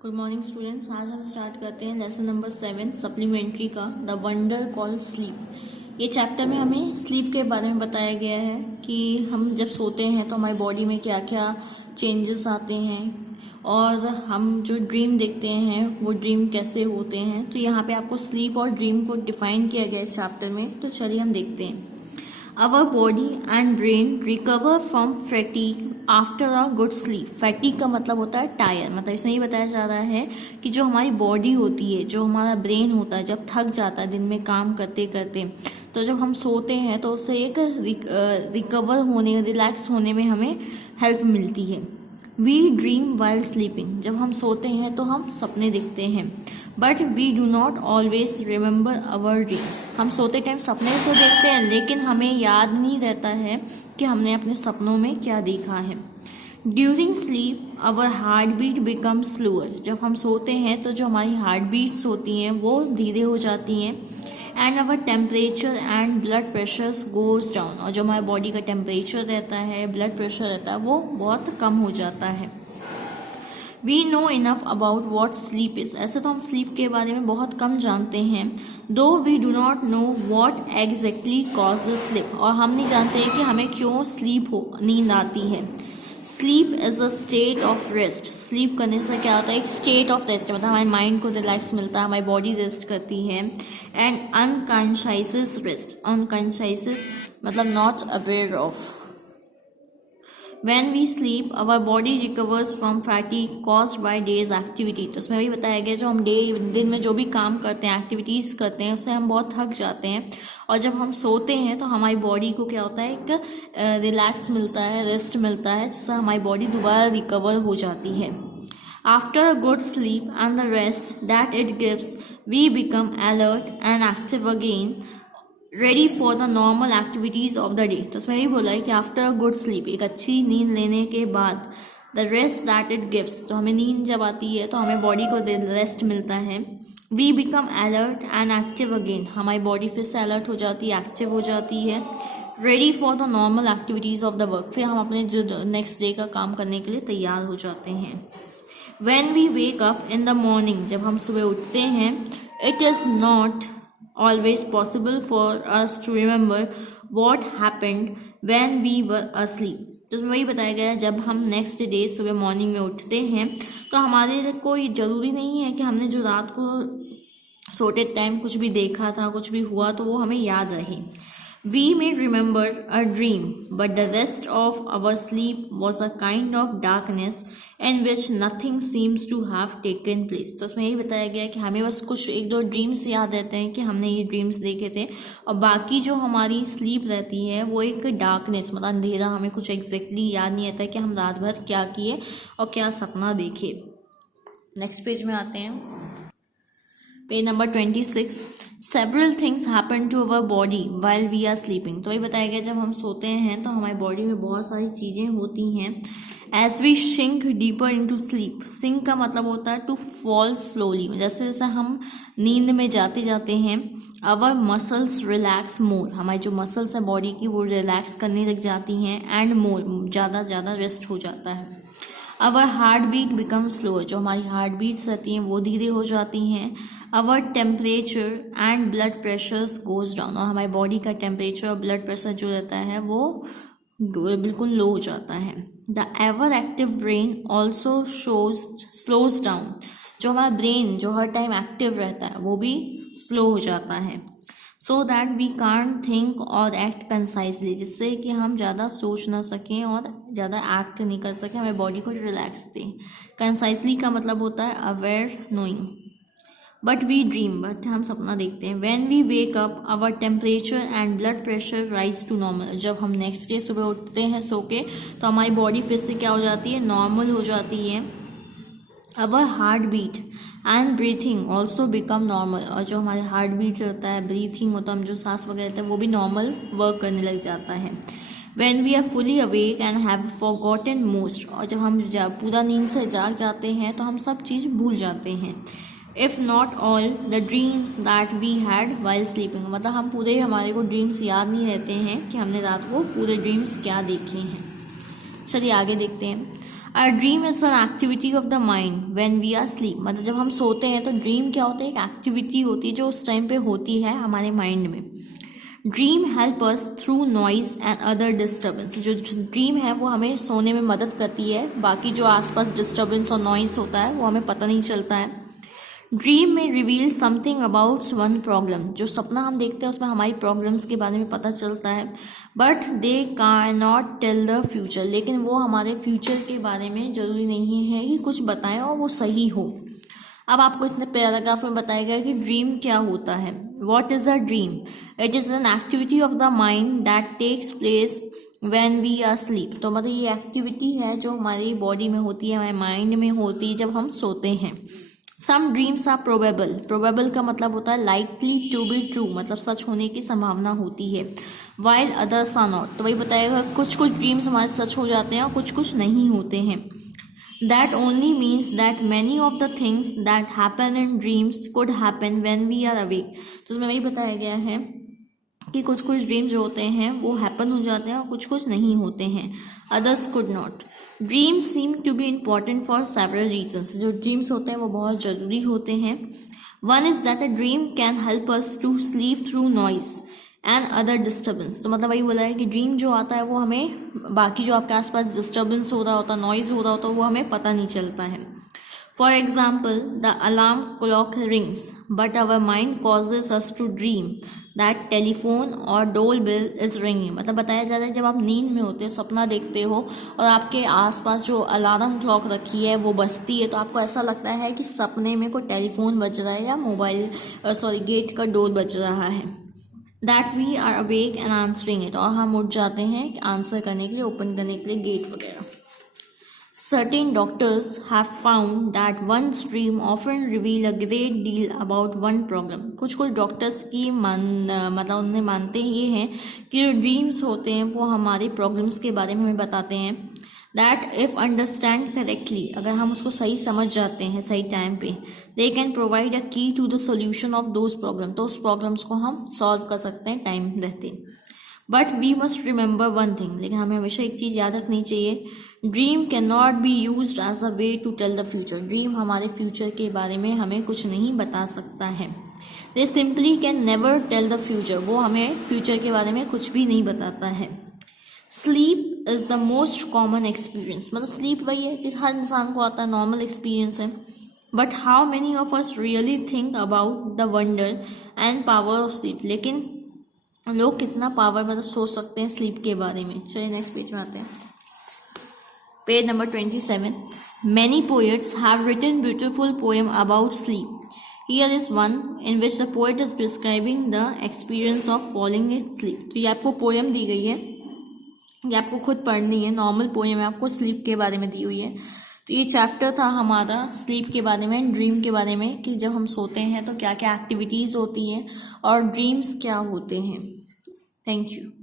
Good morning students. आज हम start करते हैं लेसन नंबर 7 सप्लीमेंट्री का द वंडर कॉल्ड स्लीप। ये चैप्टर में हमें स्लीप के बारे में बताया गया है कि हम जब सोते हैं तो हमारी बॉडी में क्या क्या चेंजेस आते हैं और हम जो ड्रीम देखते हैं वो ड्रीम कैसे होते हैं। तो यहाँ पे आपको स्लीप और ड्रीम को डिफाइन किया गया है इस चैप्टर में। तो चलिए हम देखते हैं। Our body and brain recover from fatigue after a good sleep। fatigue का मतलब होता है टायर, मतलब इसमें ये बताया जा रहा है कि जो हमारी बॉडी होती है, जो हमारा ब्रेन होता है, जब थक जाता है दिन में काम करते करते, तो जब हम सोते हैं तो उससे एक रिकवर होने, रिलैक्स होने में हमें हेल्प मिलती है। We dream while sleeping. जब हम सोते हैं तो हम सपने देखते हैं। But we do not always remember our dreams. हम सोते टाइम सपने तो देखते हैं लेकिन हमें याद नहीं रहता है कि हमने अपने सपनों में क्या देखा है। During sleep our heart beat become slower. जब हम सोते हैं तो जो हमारी हार्ट बीट्स होती हैं वो धीरे हो जाती हैं। And our temperature and blood pressure goes down. और जो हमारे बॉडी का टेम्परेचर रहता है, ब्लड प्रेशर रहता है, वो बहुत कम हो जाता है। We know enough about what sleep is. ऐसे तो हम स्लीप के बारे में बहुत कम जानते हैं। Though we do not know what exactly causes sleep. और हम नहीं जानते हैं कि हमें क्यों नींद आती है। Sleep is a state of rest. Sleep करने से क्या होता है? एक स्टेट ऑफ रेस्ट, मतलब हमारे माइंड को रिलैक्स मिलता है, हमारी बॉडी रेस्ट करती है। And unconscious rest. अनकॉन्शियस मतलब not aware of. When we sleep, our body recovers from fatigue caused by day's activity। तो उसमें भी बताया गया जो हम दिन में जो भी काम करते हैं, एक्टिविटीज़ करते हैं, उससे हम बहुत थक जाते हैं। और जब हम सोते हैं तो हमारी बॉडी को क्या होता है? एक रिलैक्स मिलता है, रेस्ट मिलता है, जिससे हमारी बॉडी दोबारा रिकवर हो जाती है। After a good sleep and the rest that it gives, we become alert and active again, ready for the normal activities of the day. तो उसमें यही बोला है कि आफ्टर अ गुड स्लीप, एक अच्छी नींद लेने के बाद, the rest that it gives, तो हमें नींद जब आती है तो हमें बॉडी को रेस्ट मिलता है। We become alert and active again. हमारी बॉडी फिर से अलर्ट हो जाती है, एक्टिव हो जाती है। Ready for the normal activities of the work. फिर हम अपने जो नेक्स्ट डे का काम करने के लिए तैयार हो जाते हैं। When we wake up in the morning, जब हम सुबह उठते हैं, it is not always possible for us to remember what happened when we were asleep। तो उसमें वही बताया गया है, जब हम नेक्स्ट डे सुबह मॉर्निंग में उठते हैं तो हमारे को ये ज़रूरी नहीं है कि हमने जो रात को सोते टाइम कुछ भी देखा था, कुछ भी हुआ, तो वो हमें याद रहे। We may remember a dream, but the rest of our sleep was a kind of darkness in which nothing seems to have taken place। तो उसमें यही बताया गया है कि हमें बस कुछ एक दो ड्रीम्स याद रहते हैं कि हमने ये ड्रीम्स देखे थे, और बाकी जो हमारी स्लीप रहती है वो एक डार्कनेस, मतलब अंधेरा, हमें कुछ एग्जैक्टली याद नहीं रहता कि हम रात भर क्या किए और क्या सपना देखे। नेक्स्ट पेज में आते हैं, page number 26। Several things happen to our body while we are sleeping. तो ये बताया गया जब हम सोते हैं तो हमारी बॉडी में बहुत सारी चीज़ें होती हैं। As we sink deeper into sleep. Sink का मतलब होता है टू फॉल स्लोली। जैसे जैसे हम नींद में जाते जाते हैं, अवर मसल्स रिलैक्स मोर। हमारी जो मसल्स हैं बॉडी की वो रिलैक्स करने लग जाती हैं। एंड मोर, ज़्यादा ज़्यादा रेस्ट हो जाता है। Our heart beat become slower. जो हमारी हार्ट बीट्स रहती हैं वो धीरे हो जाती हैं। Our temperature and blood pressures goes down. और हमारी बॉडी का टेम्परेचर और ब्लड प्रेशर जो रहता है वो बिल्कुल लो हो जाता है। The ever active brain also slows down. जो हमारा ब्रेन जो हर टाइम एक्टिव रहता है वो भी स्लो हो जाता है। So that we can't think or act consciously. जिससे कि हम ज़्यादा सोच ना सकें और ज़्यादा एक्ट नहीं कर सकें, हमें बॉडी को रिलैक्स दें। कंसाइसली का मतलब होता है aware, knowing. But we dream, but हम सपना देखते हैं। When we wake up our temperature and blood pressure rise to normal. जब हम नेक्स्ट डे सुबह उठते हैं सो के, तो हमारी बॉडी फिर से क्या हो जाती है? नॉर्मल हो जाती है। Our heart beat and breathing also become normal. और जो हमारे हार्ट बीट रहता है, ब्रीथिंग होता है, हम जो सांस वगैरह रहता है, वो भी नॉर्मल वर्क करने लग जाता है। When we are fully awake and have forgotten most। और जब हम पूरा नींद से जाग जाते हैं तो हम सब चीज़ भूल जाते हैं। If not all the dreams that we had while sleeping। मतलब हम पूरे, हमारे को ड्रीम्स याद नहीं रहते हैं कि हमने रात को पूरे ड्रीम्स क्या देखे हैं। चलिए आगे देखते हैं। A dream is an activity of the mind when we are sleep, मतलब जब हम सोते हैं तो ड्रीम क्या होता है, एक एक्टिविटी होती है जो उस टाइम पे होती है हमारे माइंड में। Dream help us through noise and other disturbance, जो ड्रीम है वो हमें सोने में मदद करती है, बाकी जो आसपास डिस्टर्बेंस और नॉइज होता है वो हमें पता नहीं चलता है। ड्रीम में reveal something about one problem, जो सपना हम देखते हैं उसमें हमारी प्रॉब्लम्स के बारे में पता चलता है, but they can not tell the future, लेकिन वो हमारे फ्यूचर के बारे में ज़रूरी नहीं है कि कुछ बताएं और वो सही हो। अब आपको इसने पैराग्राफ में बताया गया कि ड्रीम क्या होता है। What is a dream? It is an activity of the mind that takes place when we are sleep, तो मतलब ये एक्टिविटी है जो हमारी बॉडी में होती है, हमारे माइंड में होती है जब हम सोते हैं। सम ड्रीम्स आर प्रोबेबल, प्रोबेबल का मतलब होता है लाइकली टू बी ट्रू, मतलब सच होने की संभावना होती है। वाइल अदर्स आर नॉट, तो वही बताएगा कुछ कुछ ड्रीम्स हमारे सच हो जाते हैं और कुछ कुछ नहीं होते हैं। That only means that many of the things that happen in dreams could happen when we are awake, तो उसमें वही बताया गया है कि कुछ कुछ ड्रीम्स जो होते हैं वो हैपन हो जाते हैं और कुछ कुछ नहीं होते हैं। Others could not. Dreams seem to be important for several reasons, जो ड्रीम्स होते हैं वो बहुत ज़रूरी होते हैं। One is that a dream can help us to sleep through noise and other disturbance, तो मतलब वही बोला है कि ड्रीम जो आता है वो हमें बाकी जो आपके आसपास डिस्टर्बेंस हो रहा होता है, नॉइज़ हो रहा होता है, वो हमें पता नहीं चलता है। For example the alarm clock rings but our mind causes us to dream that telephone or door bell is ringing, मतलब बताया जा रहा है जब आप नींद में होते हैं, सपना देखते हो और आपके आसपास जो अलार्म क्लॉक रखी है वो बजती है, तो आपको ऐसा लगता है कि सपने में कोई टेलीफोन बज रहा है या मोबाइल गेट का डोर बज रहा है। That we are awake and answering it, और हम उठ जाते हैं आंसर करने के लिए, ओपन करने के लिए गेट वगैरह। Certain doctors have found that one's dream often reveal a great deal about one problem. कुछ डॉक्टर्स की मतलब उन्हें मानते ये हैं कि जो ड्रीम्स होते हैं वो हमारे प्रॉब्लम्स के बारे में हमें बताते हैं। दैट इफ़ अंडरस्टैंड करेक्टली, अगर हम उसको सही समझ जाते हैं सही टाइम पे, they can provide a key to the solution of those problem, तो उस प्रॉब्लम्स को हम सॉल्व कर सकते हैं टाइम रहते। But we must remember one thing, लेकिन हमें हमेशा एक चीज़ याद रखनी चाहिए, dream can not be use as a way to tell the future, dream हमारे फ्यूचर के बारे में हमें कुछ नहीं बता सकता है। They simply can never tell the future, वो हमें फ्यूचर के बारे में कुछ भी नहीं बताता है। Sleep is the most common experience, मतलब स्लीप वही है कि हर इंसान को आता है, नॉर्मल एक्सपीरियंस है। But how many of us really think about the wonder and power of sleep, लेकिन लोग कितना पावर मतलब सोच सकते हैं स्लीप के बारे में। चलिए नेक्स्ट पेज में आते हैं, page number 27। Many poets have written beautiful poem about sleep. Here is one in which the poet is describing the experience of falling in sleep. तो ये आपको पोएम दी गई है, ये आपको खुद पढ़नी है, नॉर्मल पोएम है, आपको स्लीप के बारे में दी हुई है। तो ये चैप्टर था हमारा स्लीप के बारे में, ड्रीम के बारे में, कि जब हम सोते हैं तो क्या क्या एक्टिविटीज़ होती हैं और ड्रीम्स क्या होते हैं। Thank you.